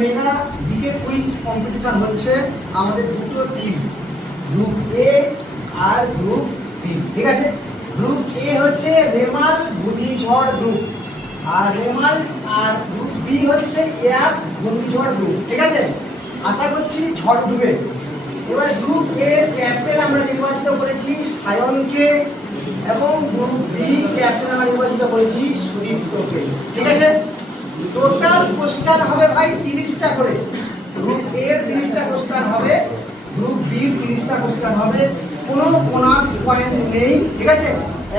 Mega GK quiz competition হচ্ছে আমাদের দুটো টিম গ্রুপ এ আর গ্রুপ বি ঠিক আছে? গ্রুপ এ হচ্ছে রেমাল, ঘূর্ণিঝড় গ্রুপ আর রেমাল আর গ্রুপ বি হচ্ছে ইয়াস ঘূর্ণিঝড় গ্রুপ ঠিক আছে? আশা করছি ঝড় ডুবে। এবার গ্রুপ এ ক্যাপ্টেন আমরা নির্বাচিত করেছি সায়নকে এবং গ্রুপ বি ক্যাপ্টেন আমরা নির্বাচিত করেছি সুদীপ্তকে, ঠিক আছে? টোটাল কোশ্চেন হবে ভাই তিরিশটা করে। গ্রুপ এ এর তিরিশটা কোশ্চেন হবে গ্রুপ বি এর তিরিশটা কোশ্চেন হবে। কোনো বোনাস পয়েন্ট নেই, ঠিক আছে?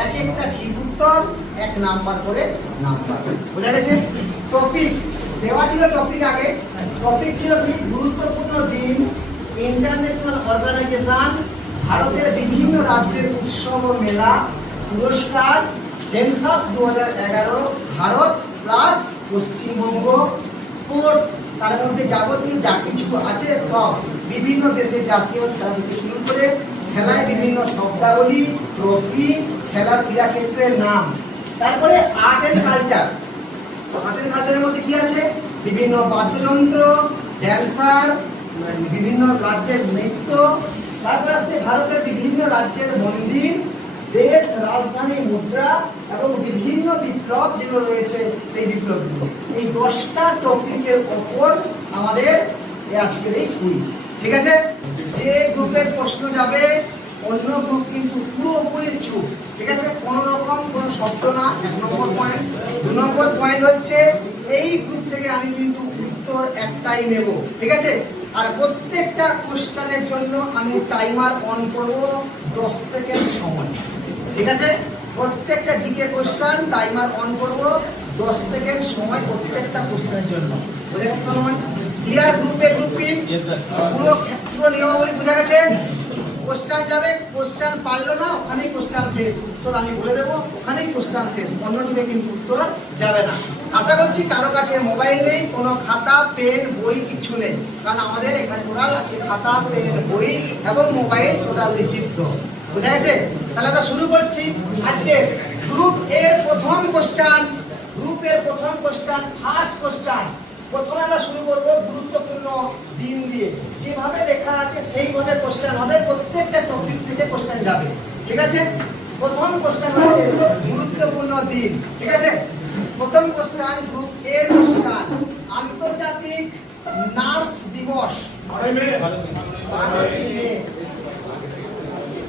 এক একটা ঠিক উত্তর, এক নাম্বার করে নাম্বার বোঝা গেছে? টপিক দেওয়া ছিল টপিক আগে। টপিক ছিল কি? গুরুত্বপূর্ণ দিন ইন্টারন্যাশনাল অর্গানাইজেশন ভারতের বিভিন্ন রাজ্যের উৎসব ও মেলা, পুরস্কার সেন্সাস দু হাজার এগারো, ভারত প্লাস পশ্চিমবঙ্গ স্পোর্টস তার মধ্যে যাবতীয় যা কিছু আছে সব বিভিন্ন দেশের জাতীয় খেলা থেকে শুরু করে খেলায় বিভিন্ন শব্দাবলী ট্রফি খেলার ক্রীড়াক্ষেত্রের নাম। তারপরে art and culture art and কালচারের মধ্যে কি আছে? বিভিন্ন বাদ্যযন্ত্র ড্যান্সার বিভিন্ন রাজ্যের নৃত্য। তারপর আসছে ভারতের বিভিন্ন রাজ্যের মন্দির। দেশ, রাজধানী, মুদ্রা এবং বিভিন্ন বিপ্লব যেগুলো রয়েছে, সেই বিপ্লবগুলো। এই দশটা টপিকের ওপর আমাদের আজকের এই কুইজ ঠিক আছে? যে গ্রুপের প্রশ্ন যাবে, অন্য গ্রুপ কিন্তু পুরোপুরি চুপ। ঠিক আছে? কোনো রকম কোনো শব্দ না, এক নম্বর পয়েন্ট দু নম্বর পয়েন্ট হচ্ছে, এই গ্রুপ থেকে আমি কিন্তু উত্তর একটাই নেব। ঠিক আছে? আর প্রত্যেকটা কোশ্চেনের জন্য আমি টাইমার অন করব দশ সেকেন্ড সময়। ঠিক আছে? প্রত্যেকটা জিকে কোশ্চেন টাইমার অন করব। দশ সেকেন্ড সময় প্রত্যেকটা কোশ্চেনের জন্য। বুঝে গেছে সময় ক্লিয়ার গ্রুপে গ্রুপিং পুরো পুরো নিয়মাবলী বুঝা গেছে? কোশ্চেন যাবে কোশ্চেন পারল না ওখানেই কোশ্চেন শেষ। উত্তর আমি বলে দেবো ওখানেই কোশ্চেন শেষ। অন্য টিমে কিন্তু উত্তর যাবে না। আশা করছি কারও কাছে মোবাইল নেই কোনো খাতা পেন বই কিছু নেই। কারণ আমাদের এখানে টোটাল আছে খাতা পেন বই এবং মোবাইল টোটাল নিষিদ্ধ। বুঝা গেছে? তাহলে আমরা শুরু করছি আজকে গ্রুপ এর প্রথম কোশ্চেন গ্রুপের প্রথম কোশ্চেন ফার্স্ট কোশ্চেন প্রথমে আমরা শুরু করব গুরুত্বপূর্ণ দিন দিয়ে। যেভাবে লেখা আছে সেইভাবে কোশ্চেন হবে প্রত্যেকটা টপিক থেকে কোশ্চেন যাবে। ঠিক আছে? প্রথম কোশ্চেন হচ্ছে গুরুত্বপূর্ণ দিন। ঠিক আছে? প্রথম কোশ্চেন গ্রুপ এর কোশ্চেন আন্তর্জাতিক নার্স দিবস। বারোই মে বারোই মে কোনো হাসি ঠাট্টা কিচ্ছু আমরা জানা বলে দিচ্ছি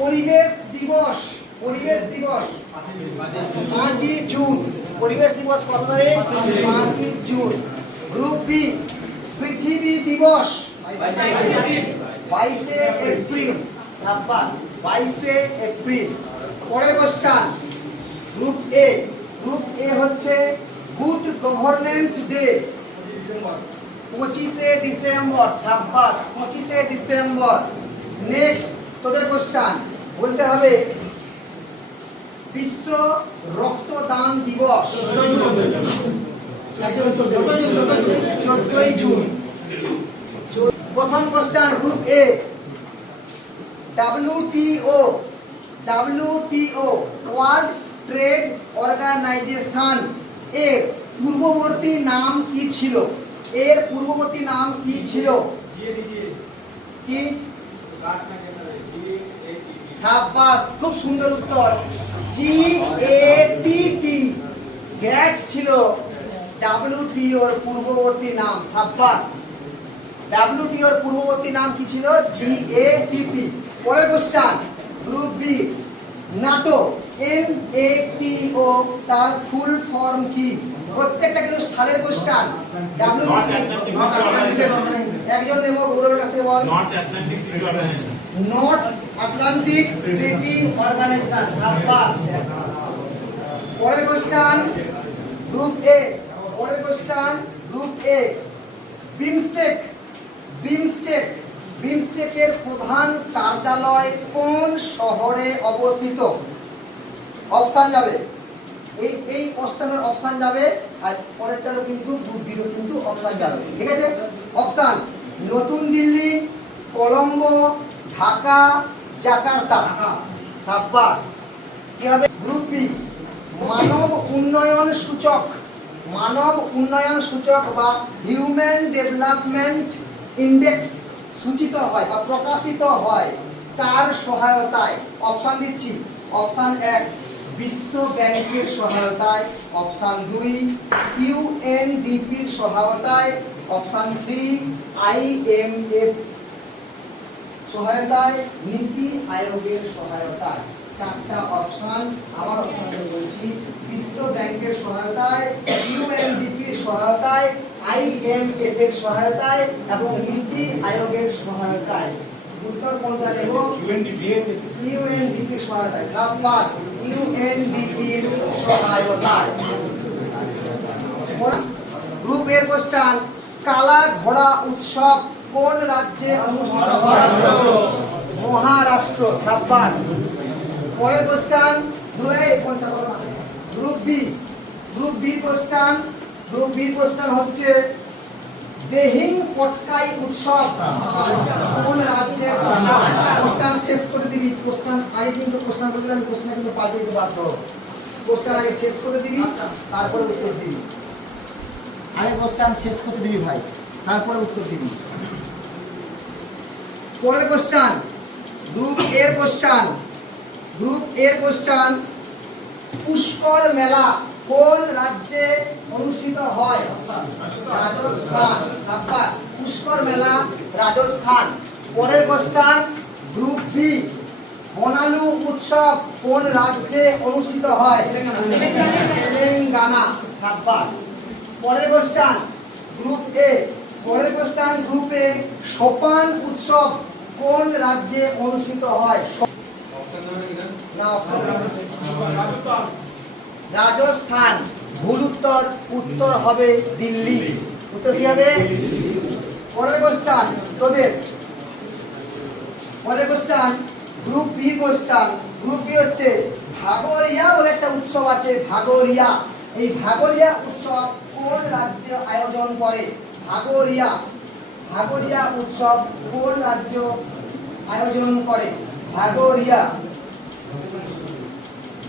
পরিবেশ দিবস পরিবেশ দিবস। পাঁচই জুন, পরিবেশ দিবস কত তারিখ? পাঁচই জুন। গ্রুপ বি, পৃথিবী দিবস। বাইশে এপ্রিল ছাব্বাস বাইশে এপ্রিল। পরের question group A group A হচ্ছে গুড গভর্নেন্স ডে পঁচিশে ডিসেম্বর ছাব্বাস পঁচিশে ডিসেম্বর। নেক্সট তোদের কোশ্চান বলতে হবে, বিশ্ব রক্তদান দিবস। চোদ্দই জুন। প্রথম question group A WTO WTO world trade organization এর পূর্ববর্তী নাম কি ছিল? এর পূর্ববর্তী নাম কি ছিল? কি? সাব্বাস খুব সুন্দর উত্তর। জি এ টি টি গ্যাট ছিল ডাব্লিউটিওর পূর্ববর্তী নাম সাব্বাস। ডাব্লিউটিওর পূর্ববর্তী নাম কি ছিল? জি এ টি টি পরের question group B NATO N A T O তার ফুল ফর্ম কি? প্রত্যেকটা কিন্তু সালের কোশ্চেন ডাব্লিউ একজন নেব গৌরবের কাছ বল। Treaty Organization. North Atlantic treaty organization সাব্বাস পরের কোশ্চেন গ্রুপ এ পরের question group A BIMSTEC BIMSTEC বিমস্টেকের প্রধান কার্যালয় কোন শহরে অবস্থিত? অপশান যাবে। এই এই কোশ্চেনের অপশান যাবে আর পরেরটারও কিন্তু গ্রুপ বিরও কিন্তু অপশান যাবে। ঠিক আছে? অপশান নতুন দিল্লি, কলম্বো ঢাকা, জাকার্তা, সাব্বাস। কি হবে গ্রুপ বি, মানব উন্নয়ন সূচক। মানব উন্নয়ন সূচক বা হিউম্যান ডেভেলপমেন্ট ইন্ডেক্স সূচিত হয় বা প্রকাশিত হয় তার সহায়তায়। অপশান দিচ্ছি। অপশান এক, বিশ্ব ব্যাংকের সহায়তায়। অপশান দুই, ইউএনডিপির সহায়তায়। অপশান থ্রি, আইএমএফ সহায়তায় নীতি আয়োগের সহায়তায়। চারটা অপশন আমার অপশন বলছি বিশ্ব ব্যাংকের সহায়তায় ইউএনডিপির সহায়তায় আইএমএফ এর সহায়তায় এবং নীতি আয়োগের সহায়তায়। উত্তর কোনটা নেব? ইউএনডিপির সহায়তায়। সাব্বাস ইউএনডিপির সহায়তায়। গ্রুপ এর কোশ্চেন। কালা ঘোড়া উৎসব কোন রাজ্যে অনুষ্ঠিত মহারাষ্ট্র সাব্বাস পরের question group B group B question group B question হচ্ছে দেহিং পটকাই উৎসব। কোন রাজ্যে কোশ্চেন শেষ করে দিবি? কোশ্চেন আগে কিন্তু কোশ্চেন করলে আমি কোশ্চেন কিন্তু পাল্টে দিতে বাধ্য। কোশ্চেন আগে শেষ করে দিবি, তারপরে উত্তর দিবি। আগে কোশ্চেন শেষ করতে দিবি ভাই, তারপরে উত্তর দিবি। পরের কোশ্চেন গ্রুপ এর কোশ্চান গ্রুপ এর কোশ্চান পুষ্কর মেলা কোন রাজ্যে অনুষ্ঠিত হয়? রাজস্থান, সাব্বাস, পুষ্কর মেলা, রাজস্থান। পরের কোশ্চান গ্রুপ বি বনালু উৎসব কোন রাজ্যে অনুষ্ঠিত হয়? তেলেঙ্গানা, সাব্বাস। পরের কোশ্চেন গ্রুপ এ পরের কোশ্চেন গ্রুপে সোপান উৎসব কোন রাজ্যে অনুষ্ঠিত হয়। রাজস্থান। ভুল উত্তর উত্তর হবে দিল্লি। উত্তর কি হবে? পরের কোশ্চেন তোদের। পরের question group B question group B হচ্ছে ভাগরিয়া বলে একটা উৎসব আছে, ভাগরিয়া। এই ভাগরিয়া উৎসব কোন রাজ্যে আয়োজন করে? ভাগরিয়া। ভাগরিয়া উৎসব কোন রাজ্য আয়োজন করে? ভাগরিয়া।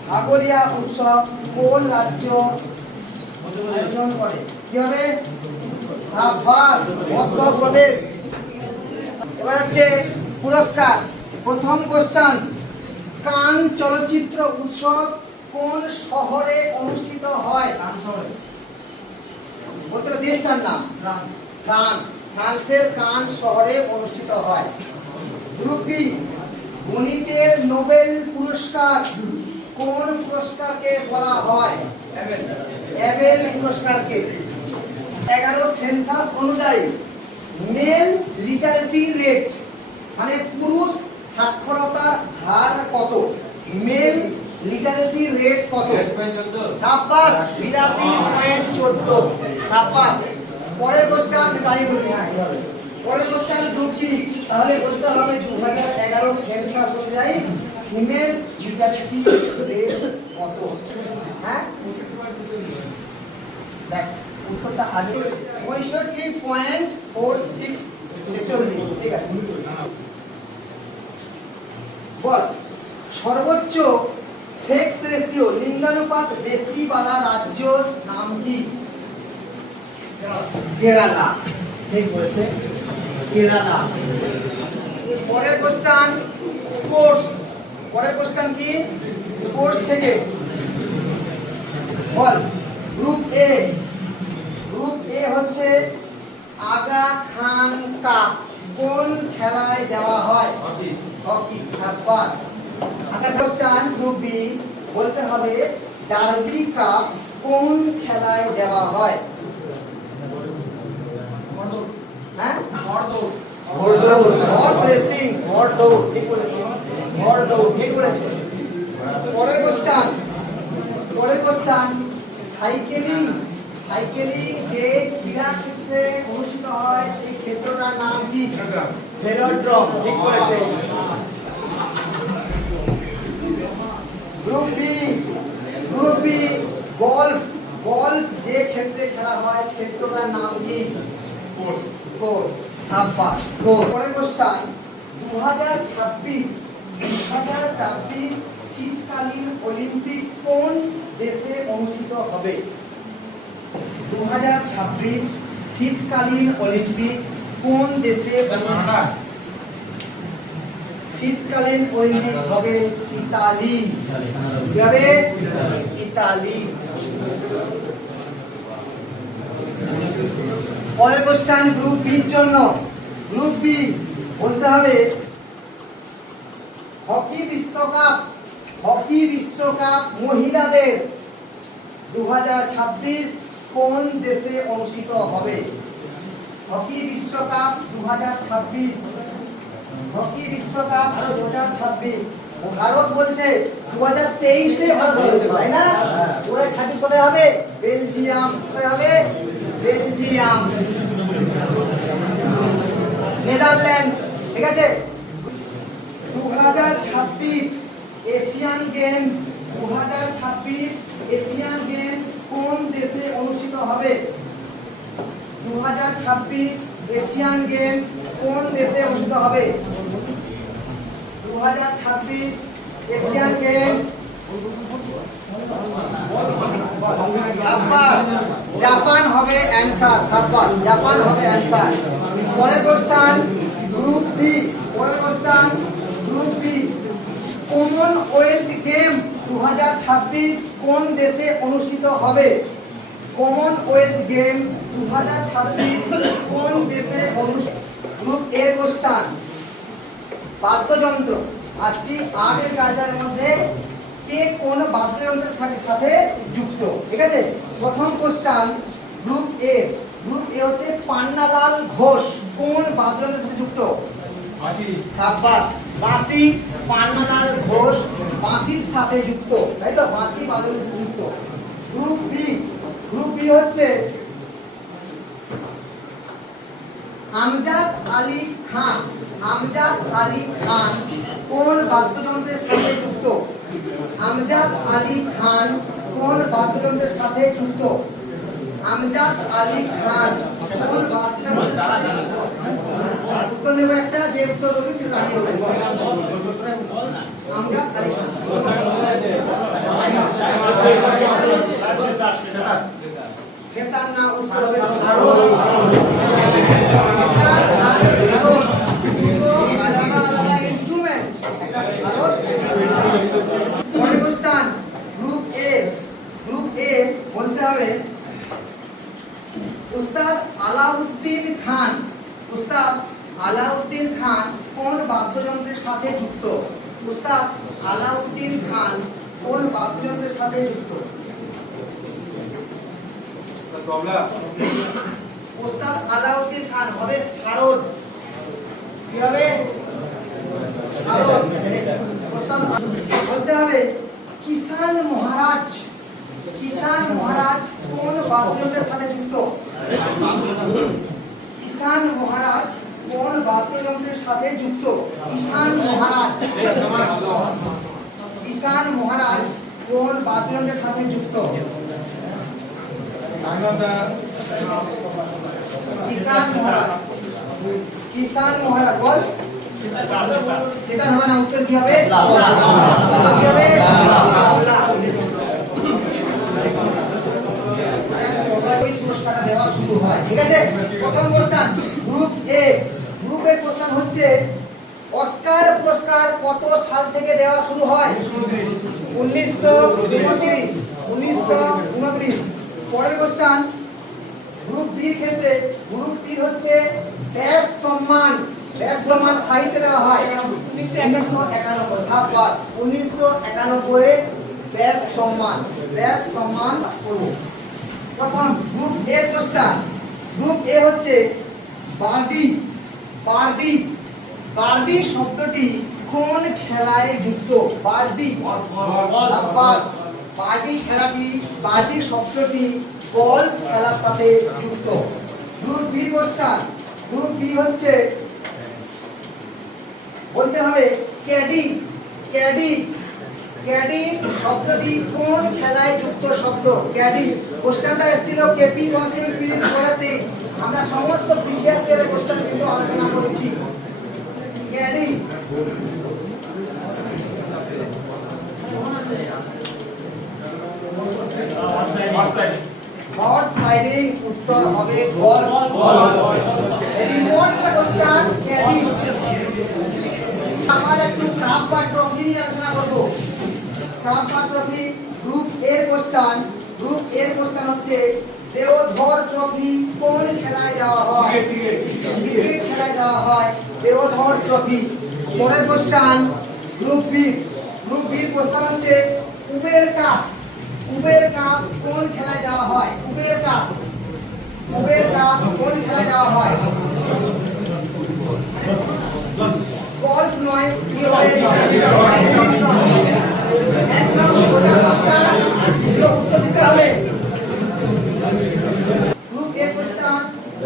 ভাগরিয়া উৎসব কোন রাজ্য আয়োজন করে? কি হবে? সাব্বাস মধ্যপ্রদেশ। এবার হচ্ছে পুরস্কার। প্রথম কোশ্চান কান চলচ্চিত্র উৎসব কোন শহরে অনুষ্ঠিত হয়? বলতে দেশটার নাম। ফ্রান্স। ফ্রান্সের কান শহরে অনুষ্ঠিত হয়। গ্রুপ বি গণিতের নোবেল পুরস্কার কোন পুরস্কারকে বলা হয়? অ্যাবেল পুরস্কারকে। এগারো সেন্সাস অনুযায়ী মেল লিটারেসি রেট মানে পুরুষ সাক্ষরতার হার কত? মেল লিটারেসি রেট কত? সাব্বাস বিরাশি পয়েন্ট চোদ্দ। সাব্বাস পরের কোশ্চেন হ্যাঁ পরের কোশ্চেন বি তাহলে বলতে হবে দু হাজার এগারো সেন্সাস অনুযায়ী ফিমেল লিটারেসি কত? হ্যাঁ? উত্তরটা আগে পঁয়ষট্টি পয়েন্ট ফোর সিক্স ঠিক আছে? বল, সর্বোচ্চ সেক্স রেশিও লিঙ্গানুপাত বেশি বালা রাজ্যর নাম কি? কেরালা। ঠিক বলেছে। কেরালা। পরের কোশ্চেন স্পোর্টস পরের কোশ্চেন কি? স্পোর্টস থেকে। বল। গ্রুপ এ গ্রুপ এ হচ্ছে আগা খান কাপ কোন খেলায় দেওয়া হয়? হকি, সাব্বাস। আচ্ছা কোশ্চেন গ্রুপ বি বলতে হবে ডার্বি কাপ কোন খেলায় দেওয়া হয়? হ্যাঁ ঘোড়দৌড় হর্স রেসিং ঠিক বলেছে ঘোড়দৌড় ঠিক বলেছে। পরের কোশ্চেন পরের কোশ্চেন সাইকেলিং সাইকেলিং যে ক্রীড়া ক্ষেত্রে অনুষ্ঠিত হয় খেলার নাম কি? করেছে group B B golf golf যে ক্ষেত্রে খেলা হয় ক্ষেত্রটার নাম কি? কোর্স সাব্বাস কোর্স পরের কোশ্চেন। 2026 2026 শীতকালীন অলিম্পিক কোন দেশে অনুষ্ঠিত হবে? 2026 শীতকালীন অলিম্পিক কোন দেশে শীতকালীন অলিম্পিক হবে ইতালি। ইতালি। পরের কোশ্চেন গ্রুপ বির জন্য। গ্রুপ বি বলতে হবে হকি বিশ্বকাপ হকি বিশ্বকাপ মহিলাদের দু হাজার ছাব্বিশ কোন দেশে অনুষ্ঠিত হবে? হকি বিশ্বকাপ দু হকি বিশ্বকাপ দু হাজার ছাব্বিশ। ভারত বলছে দু হাজার তেইশে ভারত তাই না? দু হাজার ছাব্বিশ কোথায় হবে? বেলজিয়াম কোথায় হবে? বেলজিয়াম। নেদারল্যান্ড। ঠিক আছে? দু হাজার ছাব্বিশ এশিয়ান গেমস। দু হাজার ছাব্বিশ এশিয়ান গেমস কোন দেশে অনুষ্ঠিত হবে? দু হাজার ছাব্বিশ এশিয়ান গেমস কোন দেশে অনুষ্ঠিত হবে? দু হাজার ছাব্বিশ এশিয়ান গেমস জাপান হবে অ্যানসার, সাব্বাস, জাপান হবে অ্যানসার। পরের কোশ্চেন গ্রুপ বি পরের question group B Commonwealth game দু হাজার ছাব্বিশ কোন দেশে অনুষ্ঠিত হবে? কমনওয়েলথ গেম দু হাজার ছাব্বিশ কোন দেশে অনুষ্ঠিত গ্রুপ এর কোশ্চেন বাদ্যযন্ত্র। আসছি আর্টের কালচারের মধ্যে কে কোন বাদ্যযন্ত্রের সাথে যুক্ত। ঠিক আছে? প্রথম question group A group A হচ্ছে পান্নালাল ঘোষ। কোন বাদ্যযন্ত্রের সাথে যুক্ত? সাব্বাস। বাঁশি পান্নালাল ঘোষ বাঁশির সাথে যুক্ত। তাই তো? বাঁশি বাদ্যযন্ত্রের সাথে যুক্ত। গ্রুপ বি গ্রুপ বি হচ্ছে আমজাদ আলী খান। আমজাদ আলী খান কোন বাদ্যযন্ত্রের সাথে যুক্ত? আমজাদ আলী খান কোন বাদ্যযন্ত্রের সাথে যুক্ত? আমজাদ আলী খান কোন বাদ্যযন্ত্রের সাথে যুক্ত? নেব একটা, যে উত্তর হবে সেটা আগে হবে। আমজাদ আলী খান। সেটার না উত্তর হবে হবে। উস্তাদ আলাউদ্দিন খান, উস্তাদ আলাউদ্দিন খান কোন বাদ্যযন্ত্রের সাথে যুক্ত? উস্তাদ আলাউদ্দিন খান কোন বাদ্যযন্ত্রের সাথে যুক্ত? উস্তাদ আলাউদ্দিন খান হবে শারদ। কি হবে? শারদ। উস্তাদ, বলতে হবে কিষান মহারাজ। কিষান মহারাজ কোন বাদ্যযন্ত্রের সাথে যুক্ত? কিষান মহারাজ কোন বাদ্যযন্ত্রের সাথে যুক্ত? কিষান মহারাজ। কিষান মহারাজ কোন বাদ্যযন্ত্রের সাথে যুক্ত? কিষান মহারাজ। কিষান মহারাজ, বল। সেটা হবে না উত্তর কি হবে? কি হবে। শুরু হয়। ঠিক আছে? প্রথম কোশ্চেন গ্রুপ এ গ্রুপের কোশ্চেন হচ্ছে, অস্কার পুরস্কার কত সাল থেকে দেওয়া শুরু হয়? পরের কোশ্চেন গ্রুপ বির ক্ষেত্রে গ্রুপ বি হচ্ছে ব্যাস সম্মান। ব্যাস সম্মান সাহিত্যে দেওয়া হয়। উনিশশো একানব্বই। সাব্বাস উনিশশো একানব্বই ব্যাস সম্মান। ব্যাস সম্মান প্রথম group A question group A হচ্ছে বার্ডি বার্ডি বার্ডি শব্দটি কোন খেলায় যুক্ত? বার্ডি সাব্বাস বার্ডি খেলাটি বার্ডি শব্দটি বল খেলার সাথে যুক্ত। Group B question group B হচ্ছে বলতে হবে ক্যাডি ক্যাডি। ক্যাডি শব্দটি কোন খেলায় যুক্ত শব্দ? ক্যাডি কোশ্চেনটা এসেছিল কেপি কনস্টেবল পিরিয়ড দু হাজার তেইশ? আমরা সমস্ত প্রিভিয়াস ইয়ারের কোশ্চেন কিন্তু আলোচনা করছি। ক্যাডি হট স্লাইডিং উত্তর হবে বল রিমোট কোশ্চেন ক্যাডি আমার একটু কাপ বা ট্রফি নিয়ে আলোচনা করব। বা ট্রফি গ্রুপ এর কোশ্চেন গ্রুপ এর কোশ্চেন হচ্ছে দেওধর ট্রফি কোন খেলায় দেওয়া হয়? ক্রিকেট খেলায় দেওয়া হয় দেওধর ট্রফি। পরের কোশ্চেন গ্রুপ বি গ্রুপ বির কোশ্চেন হচ্ছে উবের কাপ উবের কাপ কোন খেলায় দেওয়া হয়? উবের কাপ উবের কাপ কোন খেলায় দেওয়া হয়? গল্ফ নয় কি হবে একদম সোজা কোশ্চেন এগুলো উত্তর দিতে হবে group A question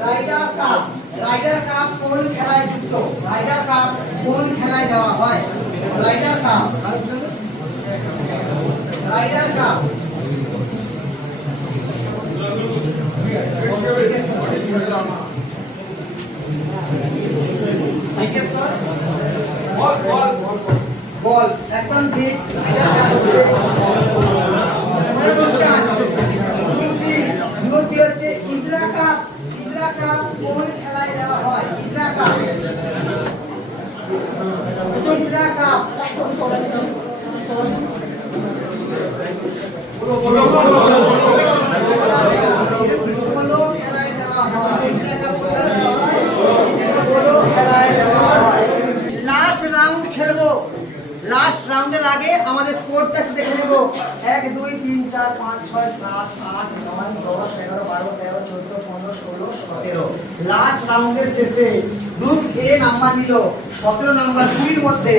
Ryder cup Ryder cup কোন খেলায় যুক্ত রাইডার কাপ কোন খেলায় দেওয়া হয় রাইডার কাপ রাইডার কাপ জিজ্ঞেস কর বল একদম ঠিক রাইডার কাপ হচ্ছে বল। পরের question, group B, group B হচ্ছে ইজরা কাপ ইজরা কাপ কোন খেলায় দেওয়া হয় Ezra cup Ezra cup polo খেলায় দেওয়া হয় ইজরা কাপ কোথায় দেওয়া হয় পোলো খেলায় দেওয়া হয় লাস্ট রাউন্ড খেলব লাস্ট রাউন্ডের আগে আমাদের স্কোরটা একটু দেখে নেব এক দুই তিন চার পাঁচ ছয় সাত আট নয় দশ এগারো বারো তেরো চোদ্দ পনেরো ষোলো সতেরো লাস্ট শেষে গ্রুপ এ নাম্বার নিল। সতেরো নাম্বার দুইয়ের মধ্যে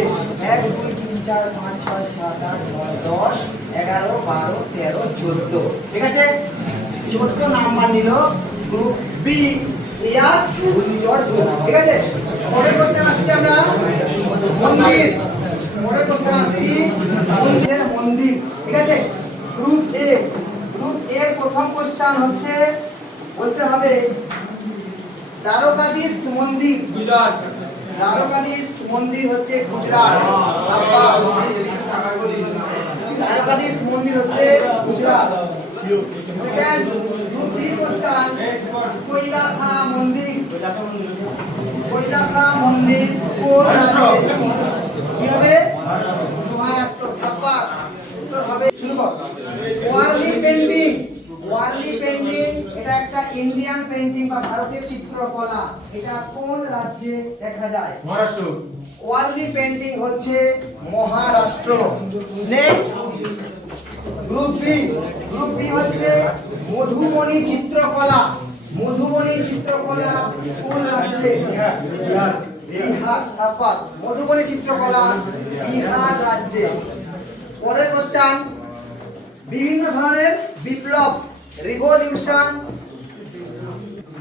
এক, দুই, তিন, চার, পাঁচ, ছয়, সাত, আট, নয়, দশ, এগারো, বারো, তেরো, চোদ্দ। ঠিক আছে? চোদ্দ নাম্বার নিল গ্রুপ বি ইয়াস ঘূর্ণিঝড় গ্রুপ ঠিক আছে? পরের কোশ্চেন আসছি আমরা। মন্দির। পরের কোশ্চেন আসছি। মন্দিরের মন্দির। ঠিক আছে? গ্রুপ এ গ্রুপ এর প্রথম কোশ্চেন হচ্ছে, বলতে হবে দ্বারকাধীশ মন্দির দ্বারকাধীশ মন্দির হচ্ছে গুজরাট। দ্বারকাধীশ মন্দির হচ্ছে গুজরাট। কৈলাসা মন্দির কৈলাসা মন্দির কোন? কি হবে? মহারাষ্ট্র। সাব্বাস। উত্তর হবে শুরু কর। ওয়ারলি পেন্টিং। ইন্ডিয়ান পেন্টিং বা ভারতীয় চিত্রকলা এটা কোন রাজ্যে দেখা যায়? মহারাষ্ট্র। ওয়ারলি পেন্টিং হচ্ছে Maharashtra. Next group B group B হচ্ছে মধুবনী চিত্রকলা। মধুবনী চিত্রকলা কোন রাজ্যে? বিহার। সাব্বাস। মধুবনী চিত্রকলা বিহার রাজ্যে। পরের কোশ্চেন বিভিন্ন ধরনের বিপ্লব রিভলিউশন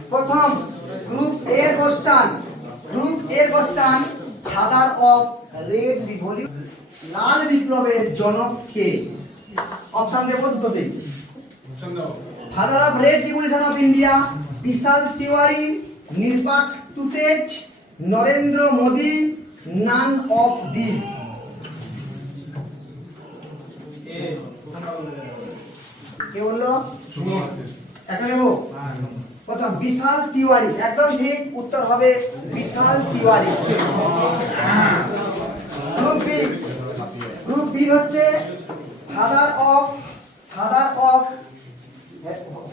প্রথম গ্রুপ এর কোশ্চেন গ্রুপ এর question father of red revolution লাল বিপ্লবের জনক কে? অপশন দেব দুটোতে father of red revolution of India Vishal Tiwari Nirbak Tutej Narendra Modi none of this কে বলল? একটা নেব? প্রথম বিশাল তিওয়ারি। একদম ঠিক উত্তর হবে Vishal Tiwari. Group B. Group B হচ্ছে father of father of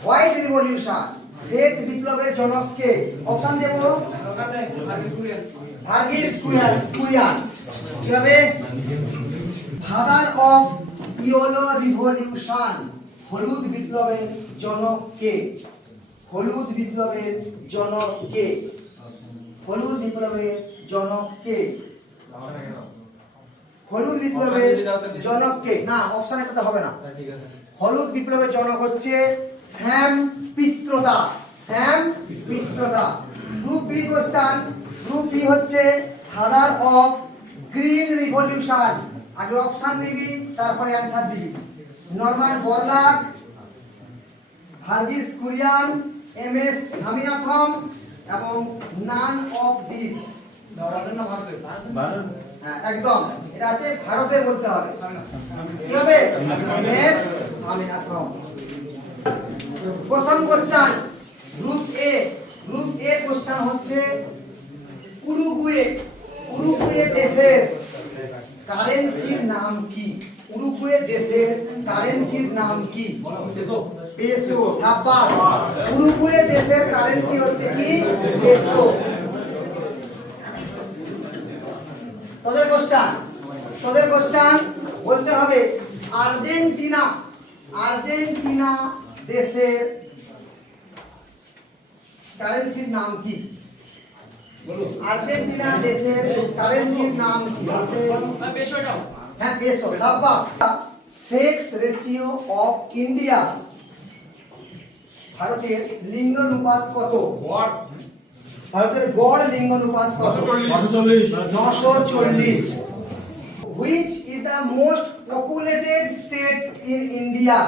white revolution শ্বেত বিপ্লবের জনক কে? অপশন দেব ভার্গিস কুরিয়ান। কুরিয়ান। কি হবে ফাদার অফ ইয়োলো রিভলিউশন হলুদ বিপ্লবের জনক কে? হলুদ বিপ্লবের জনক কে? হলুদ বিপ্লবের জনক কে? হলুদ বিপ্লবের জনক কে? না, অপশন একটা হবে না। হলুদ বিপ্লবের জনক হচ্ছে Sam Pitroda. Sam Pitroda. Group B question. Group B হচ্ছে ফাদার অফ গ্রিন রিভলিউশন। আগে অপশন দিবি তারপরে অ্যানসার দিবি। Norman Borlaug Verghese Kurien M S Swaminathan এবং নান অফ দিস হ্যাঁ একদম। এটা আছে ভারতের বলতে হবে। কি হবে? এস স্বামীনাথন প্রথম question group A group A question হচ্ছে উরুগুয়ে। উরুগুয়ে দেশের কারেন্সির নাম কি? উরুগুয়ে দেশের কারেন্সির নাম কি? পেসো সাব্বাস। উরুগুয়ে দেশের কারেন্সি হচ্ছে কি? পেসো তোদের কোশ্চেন তোদের কোশ্চেন বলতে হবে আর্জেন্টিনা আর্জেন্টিনা দেশের কারেন্সির নাম কি? আর্জেন্টিনা দেশের কারেন্সির নাম কি? হ্যাঁ পেসো সাব্বাস। Sex ratio of India. ভারতের লিঙ্গ অনুপাত কত? ভারতের গড় লিঙ্গ অনুপাত কত? নশো চল্লিশ। Which is the most populated state in India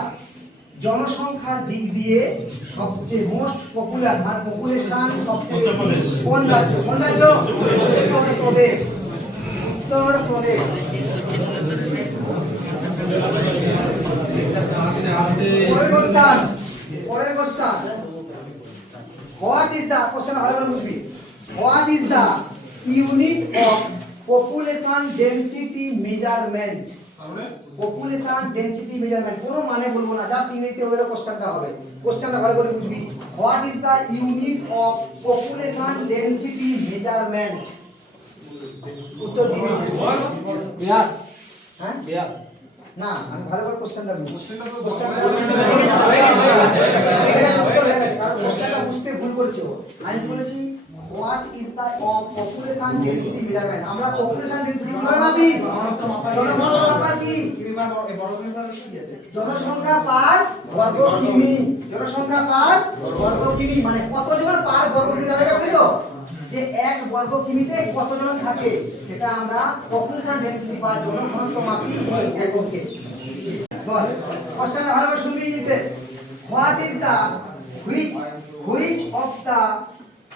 জনসংখ্যার দিক দিয়ে সবচেয়ে মোস্ট পপুলার আর পপুলেশন সবচেয়ে কোন রাজ্য? কোন রাজ্য? উত্তর প্রদেশ উত্তর প্রদেশ পরের কোশ্চেন পরের question what is the question ভালো করে বুঝবি? What is the unit of population density measurement population density measurement কোনো মানে বলব না জাস্ট ইংরেজিতে ওই কোশ্চেনটা হবে। কোশ্চেনটা ভালো করে বুঝবি। What is the unit of population density measurement উত্তর দিবি। হ্যাঁ? না আমি ভালো করে কোশ্চেনটা কোশ্চেনটা বুঝতে ভুল করেছে ও। আমি বলেছি what is the population density measurement আমরা পপুলেশন ডেনসিটি মাপি জনসংখ্যা মাপা কি? জনসংখ্যা পার বর্গ কিমি। জনসংখ্যা পার বর্গ কিমি। মানে কতজন পার বর্গ কিমি জায়গা তো? যে এক বর্গ কিমিতে কতজন থাকে সেটা আমরা পপুলেশন ডেনসিটি বা জনঘনত্ব মাপি এই এককে। বল। কোশ্চেন ভালো করে শুনবি নিচে what is the which which of the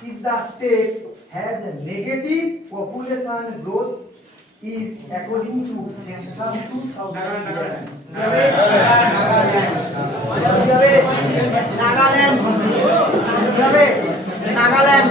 is the state has negative population growth is according to census 2011 Nagaland Nagaland Nagaland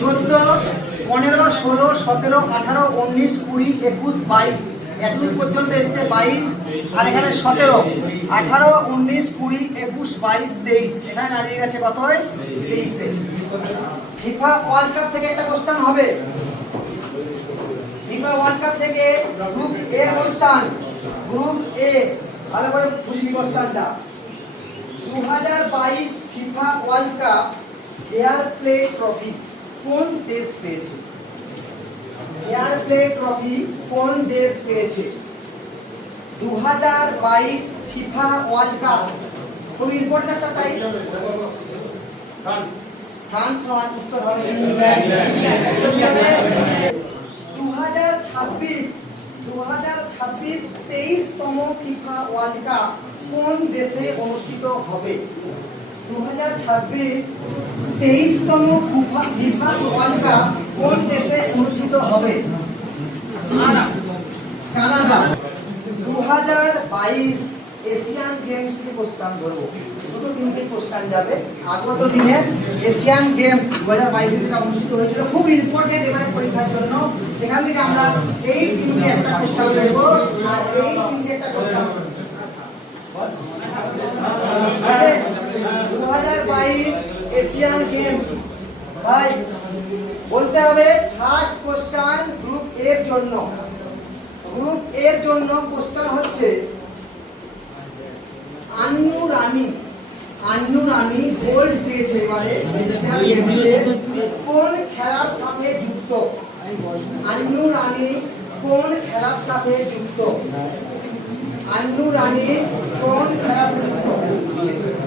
চোদ্দ, পনেরো, ষোলো, সতেরো, আঠারো, উনিশ, কুড়ি, একুশ, বাইশ। এতদূর পর্যন্ত এসছে বাইশ, আর এখানে সতেরো। আঠারো, উনিশ, কুড়ি, একুশ, বাইশ, তেইশ। এখানে দাঁড়িয়ে গেছে কত হয়? তেইশে। ফিফা ওয়ার্ল্ড কাপ থেকে একটা কোশ্চেন হবে। ফিফা ওয়ার্ল্ড কাপ থেকে group A question group A ভালো করে বুঝবি কোশ্চেনটা দু হাজার বাইশ FIFA world cup fair play trophy কোন দেশ পেয়েছে? ট্রফি কোন দেশ পেয়েছে? দু হাজার বাইশ ফিফা ওয়ার্ল্ড কাপ। খুব ইম্পর্টেন্ট একটা ফ্রান্স উত্তর হবে দু হাজার ছাব্বিশ দু হাজার ছাব্বিশ তেইশতম ফিফা ওয়ার্ল্ড কাপ কোন দেশে অনুষ্ঠিত হবে? দু হাজার ছাব্বিশ তেইশতম ফিফা ওয়ার্ল্ড কাপ কোন দেশে অনুষ্ঠিত হবে? কানাডা। দু হাজার বাইশ এশিয়ান গেমস থেকে কোশ্চান ধরবো। দুটো তিনটে কোশ্চান যাবে। আগত দিনে এশিয়ান গেমস দু হাজার বাইশে যেটা অনুষ্ঠিত হয়েছিল। খুব ইম্পর্টেন্ট এবারে পরীক্ষার জন্য। সেখান থেকে আমরা এই তিনটে একটা কোশ্চান ধরবো। আর এই তিনটে একটা কোশ্চান দু হাজার বাইশ এশিয়ান গেমস ভাই, বলতে হবে ফার্স্ট কোশ্চেন গ্রুপ এর জন্য। গ্রুপ এর জন্য কোশ্চেন হচ্ছে, আন্নু রানী। আন্নু রানী গোল্ড পেয়েছে এবারে এশিয়ান গেমসে কোন খেলার সাথে যুক্ত? আন্নু রানী কোন খেলার সাথে যুক্ত? আন্নু রানী কোন খেলার সাথে যুক্ত?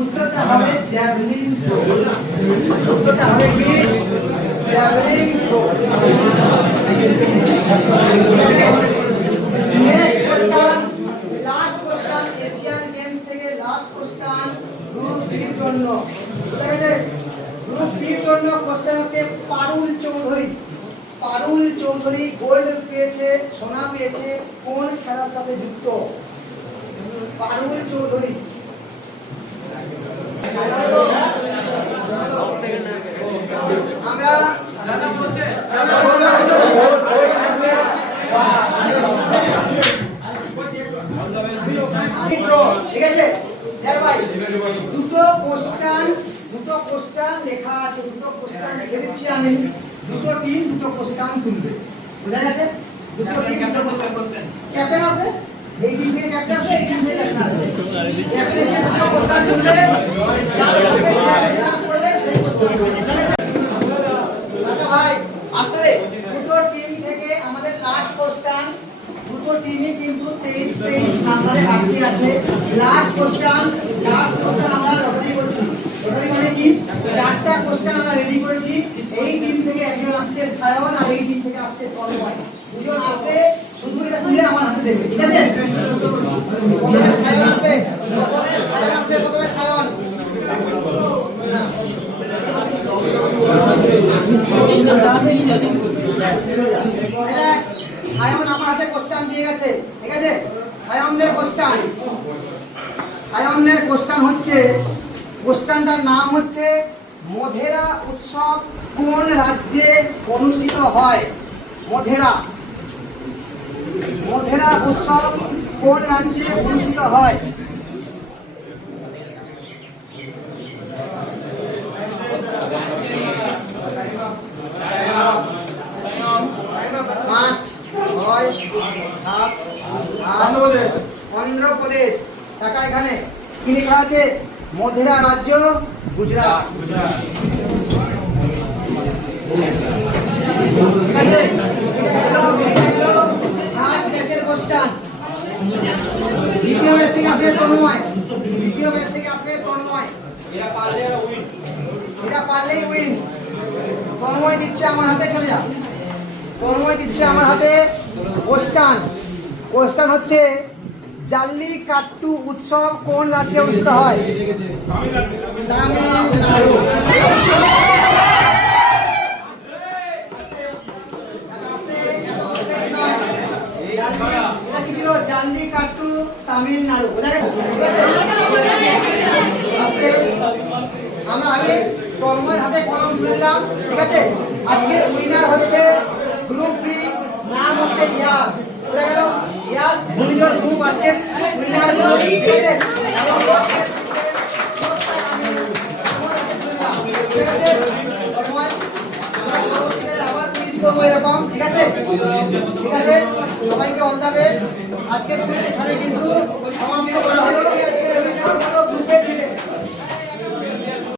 উত্তরটা হবে জ্যাভলিন উত্তরটা হবে কি javelin next question last Asian games থেকে লাস্ট কোশ্চেন জন্য গ্রুপ জন্য কোশ্চেন হচ্ছে পারুল চৌধুরী। পারুল চৌধুরী গোল্ড পেয়েছে, সোনা পেয়েছে, কোন খেলার সাথে যুক্ত? পারুল চৌধুরী। ঠিক আছে? দুটো কোশ্চেন দুটো কোশ্চেন লেখা আছে, দুটো কোশ্চেন লিখে দিচ্ছি আমি। দুটো টিম দুটো কোশ্চেন তুলবে বুঝা গেছে? দুটো টিম ক্যাপ্টেন আছে? এই টিম থেকে ক্যাপ্টেন আছে এই টিম থেকে ক্যাপ্টেন আছে। ক্যাপ্টেন এসে দুটো কোশ্চেন তুলবে আচ্ছা ভাই আসলে দুটো টিম থেকে আমাদের লাস্ট কোশ্চেন দুটো টিমই কিন্তু 23 23 নাম্বারে বাকি আছে। লাস্ট কোশ্চেন লাস্ট কোশ্চেন আমরা লটারি করছি। লটারি মানে কি? চারটা কোশ্চেন আমরা রেডি করেছি। এই টিম থেকে একজন আসছে সায়ন আর এই টিম থেকে আসছে তন্ময়। দুজন আসবে, শুধু এটা তুলে আমার হাতে দেবে, ঠিক আছে? প্রথমে সায়ন আসবে, প্রথমে সায়ন আসবে, প্রথমে সায়ন সায়ন আমার হাতে কোশ্চেন দিয়ে গেছে, ঠিক আছে? সায়নদের কোশ্চেন সায়নদের কোশ্চেন হচ্ছে কোশ্চেনটার নাম হচ্ছে মধেরা উৎসব কোন রাজ্যে অনুষ্ঠিত হয়? মধেরা। মধেরা উৎসব কোন রাজ্যে অনুষ্ঠিত হয়? পাঁচ ছয় সাত আট অন্ধ্রপ্রদেশ। টাকা এখানে। কি লেখা আছে? মধুরা রাজ্য, গুজরাট। দ্বিতীয় থেকে দ্বিতীয় থেকে এটা পারলেই দিচ্ছে আমার হাতে, চলে যা দিচ্ছে আমার হাতে কোশ্চান। কোশ্চান হচ্ছে জাল্লিকাট্টু উৎসব কোন রাজ্যে অনুষ্ঠিত হয়? তামিলনাড়ু। কর্মের হাতে কলম ঠিক আছে? আজকে উইনার হচ্ছে গ্রুপ বি নাম হচ্ছে ইয়াস। বোঝা গেল? ঘূর্ণিঝড় গ্রুপ আছে। উইনার ঠিক আছে? ঠিক আছে? সবাইকে অল দ্য বেস্ট আজকের এখানে কিন্তু সমাপ্ত করা হলো।